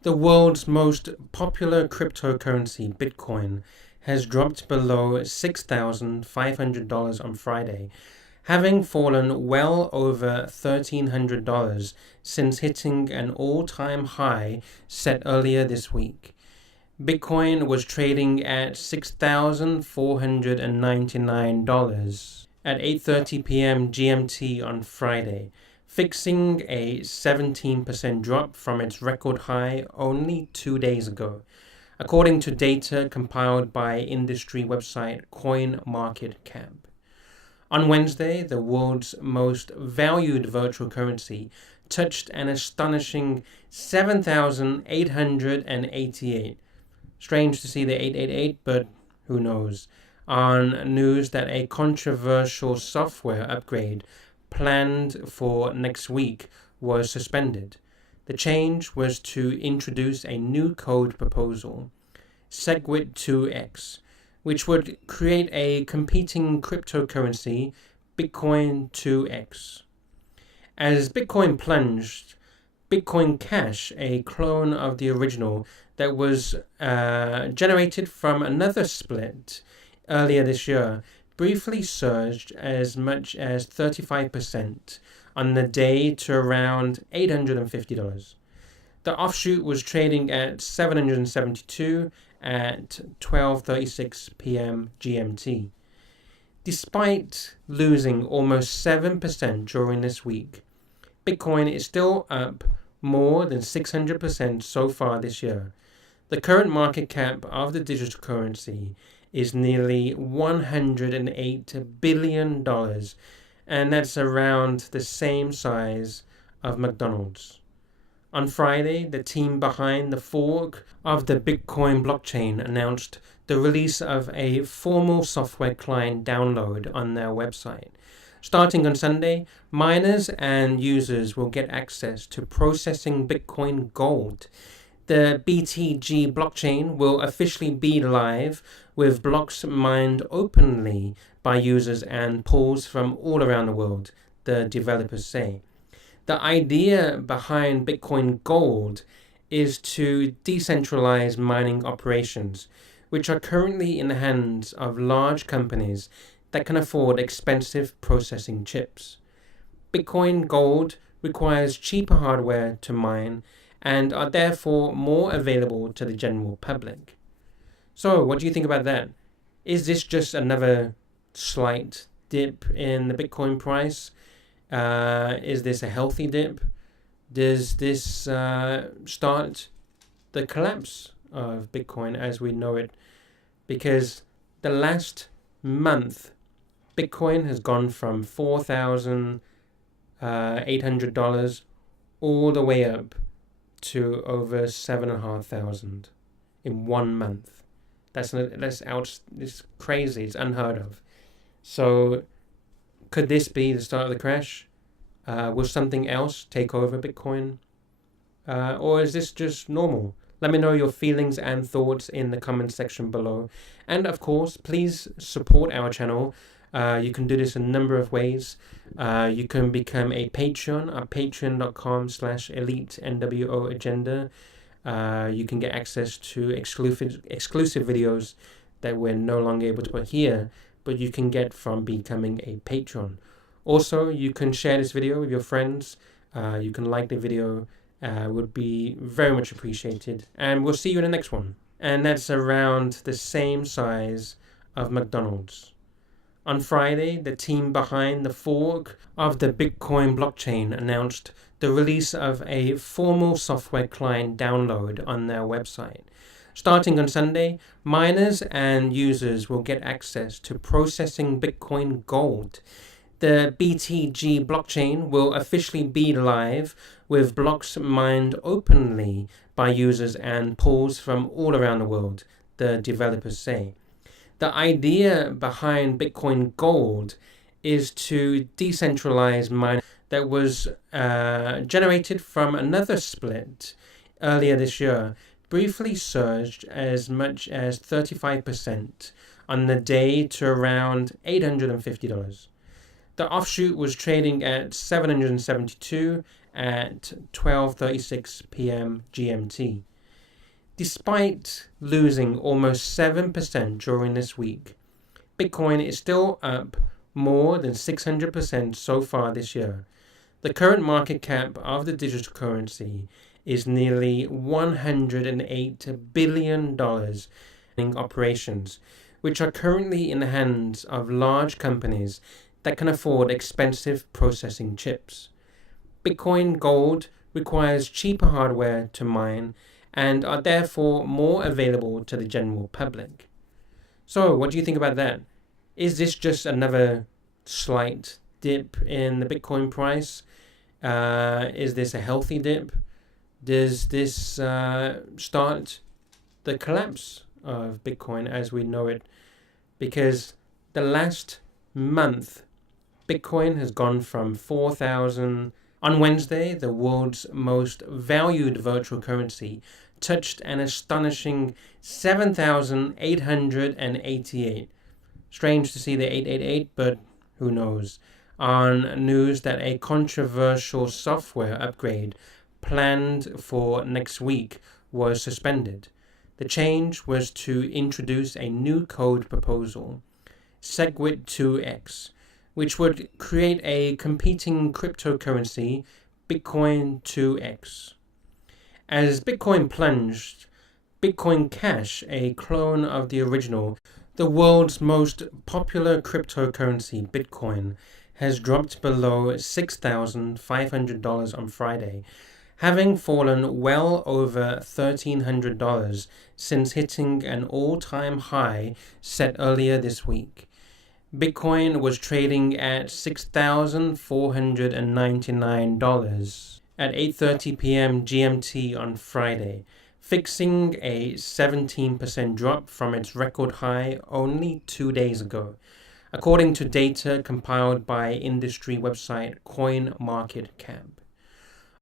The world's most popular cryptocurrency, Bitcoin, has dropped below $6,500 on Friday, having fallen well over $1,300 since hitting an all-time high set earlier this week. Bitcoin was trading at $6,499 at 8:30 p.m. GMT on Friday, fixing a 17% drop from its record high only 2 days ago, according to data compiled by industry website CoinMarketCap. On Wednesday, the world's most valued virtual currency touched an astonishing 7,888. Strange to see the 888, but who knows, on news that a controversial software upgrade planned for next week was suspended. The change was to introduce a new code proposal, SegWit2x, which would create a competing cryptocurrency, Bitcoin 2x. As Bitcoin plunged, Bitcoin Cash, a clone of the original that was generated from another split earlier this year, briefly surged as much as 35% on the day to around $850. The offshoot was trading at $772 at 12:36 p.m. GMT. Despite losing almost 7% during this week, Bitcoin is still up more than 600% so far this year. The current market cap of the digital currency is nearly $108 billion, and that's around the same size of McDonald's. On Friday, the team behind the fork of the Bitcoin blockchain announced the release of a formal software client download on their website. Starting on Sunday, miners and users will get access to processing Bitcoin Gold. The BTG blockchain will officially be live with blocks mined openly by users and pools from all around the world, the developers say. The idea behind Bitcoin Gold is to decentralize mining operations, which are currently in the hands of large companies that can afford expensive processing chips. Bitcoin Gold requires cheaper hardware to mine and are therefore more available to the general public. So, what do you think about that? Is this just another slight dip in the Bitcoin price? Is this a healthy dip? Does this start the collapse of Bitcoin as we know it? Because the last month, Bitcoin has gone from $4,800 all the way up to over 7,500 in 1 month. It's crazy. It's unheard of. So, could this be the start of the crash? Will something else take over Bitcoin? Or is this just normal? Let me know your feelings and thoughts in the comment section below. And of course, please support our channel. You can do this a number of ways. You can become a Patreon at patreon.com/EliteNWOAgenda. You can get access to exclusive videos that we're no longer able to put here, but you can get from becoming a patron. Also, you can share this video with your friends. You can like the video. Would be very much appreciated. And we'll see you in the next one. And that's around the same size of McDonald's. On Friday, the team behind the fork of the Bitcoin blockchain announced the release of a formal software client download on their website. Starting on Sunday, miners and users will get access to processing Bitcoin Gold. The BTG blockchain will officially be live with blocks mined openly by users and pools from all around the world, the developers say. The idea behind Bitcoin Gold is to decentralize mining that was generated from another split earlier this year, briefly surged as much as 35% on the day to around $850. The offshoot was trading at $772 at 12:36 p.m. GMT. Despite losing almost 7% during this week, Bitcoin is still up more than 600% so far this year. The current market cap of the digital currency is nearly $108 billion in operations, which are currently in the hands of large companies that can afford expensive processing chips. Bitcoin Gold requires cheaper hardware to mine and are therefore more available to the general public. So, what do you think about that? Is this just another slight dip in the Bitcoin price? Is this a healthy dip? Does this start the collapse of Bitcoin as we know it? Because the last month, Bitcoin has gone from 4,000. On Wednesday, the world's most valued virtual currency touched an astonishing 7,888. Strange to see the 888, but who knows? On news that a controversial software upgrade planned for next week was suspended. The change was to introduce a new code proposal, SegWit 2X, which would create a competing cryptocurrency, Bitcoin 2X. As Bitcoin plunged, Bitcoin Cash, a clone of the original, the world's most popular cryptocurrency, Bitcoin, has dropped below $6,500 on Friday, having fallen well over $1,300 since hitting an all-time high set earlier this week. Bitcoin was trading at $6,499 at 8:30 p.m. GMT on Friday, fixing a 17% drop from its record high only 2 days ago, according to data compiled by industry website CoinMarketCap.